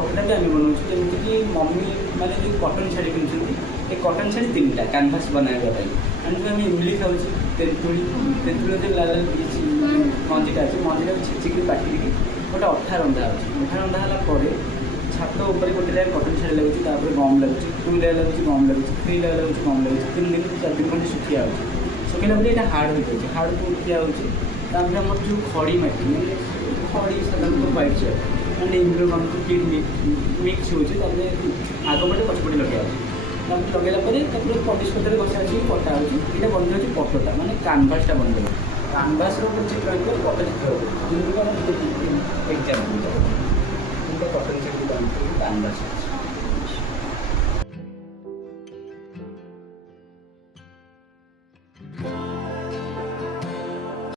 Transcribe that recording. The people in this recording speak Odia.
କପଡ଼ାଟା ଆମେ ବନାଉଛୁ ଯେମିତିକି ମମ୍ମି ମାନେ ଯେଉଁ କଟନ୍ ଶାଢ଼ୀ ପିନ୍ଧୁଛନ୍ତି ଏ କଟନ୍ ଶାଢ଼ୀ ତିନିଟା କ୍ୟାନଭାସ୍ ବନାଇବା ପାଇଁ ଆମେ ଆମେ ଇମଲି ଖାଉଛୁ ତେନ୍ତୁଳି ତେନ୍ତୁଳି ଲାଲ କିଛି ମଞ୍ଜିଟା ଅଛି ମଞ୍ଜିଟାକୁ ଛେଚିକି ବାଟିକି ଗୋଟେ ଅଠା ରନ୍ଧା ହେଉଛି ଅଠା ରନ୍ଧା ହେଲା ପରେ ଛାତ ଉପରେ ଗୋଟେ ଲେୟାର କଟନ୍ ଶାଢ଼ୀ ଲାଗୁଛି ତାପରେ ଗମ୍ ଲାଗୁଛି 2 ଲେୟାର ଲାଗୁଛି ଗମ୍ ଲାଗୁଛି 3 ଲେୟାର ଲାଗୁଛି ଗମ୍ ଲାଗୁଛି 3 ଦିନ 4 ଦିନ ଖଣ୍ଡେ ଶୁଖିଆ ହେଉଛି ଶୁଖିଲା ପରେ ଏଇଟା ହାର୍ଡ଼ ହୋଇଯାଉଛି ହାର୍ଡ଼କୁ ଉଠିଆ ହେଉଛି ତାପରେ ଆମର ଯେଉଁ ଖଡ଼ି ମାଟି ମାନେ ଖଡ଼ି ସାଧାରଣତଃ ହ୍ୱାଇଟ୍ ଚେୟାର ମାନେ ଇନ୍ଦ୍ରଗଣକୁ କିଟ୍ ମିକ୍ସ ହେଉଛି ତାପରେ ଆଗପଟେ ପଛପଟେ ଲଗେଇବା ହେଉଛି ତାପରେ ଲଗାଇଲା ପରେ ତାପରେ ପଲିସ୍ ପତ୍ରରେ ଘଷା ଆସିକି କଟା ହେଉଛି ଏଇଟା ବନ୍ଦ ହେଉଛି ପଟଟା ମାନେ କାନଭାସ୍ଟା ବନ୍ଦ ହେଉଛି କାନଭାସ୍ର ଉପରେ ଚିତ୍ର ଆଣିବ ପଟ୍ଟଚିତ୍ର ହେଉଛି ଯେମିତିକି ଆମେ ଏକ୍ଜାମ୍ପଲ୍ କଟନ୍ ଶାଢ଼ୀ କାନଭାସ୍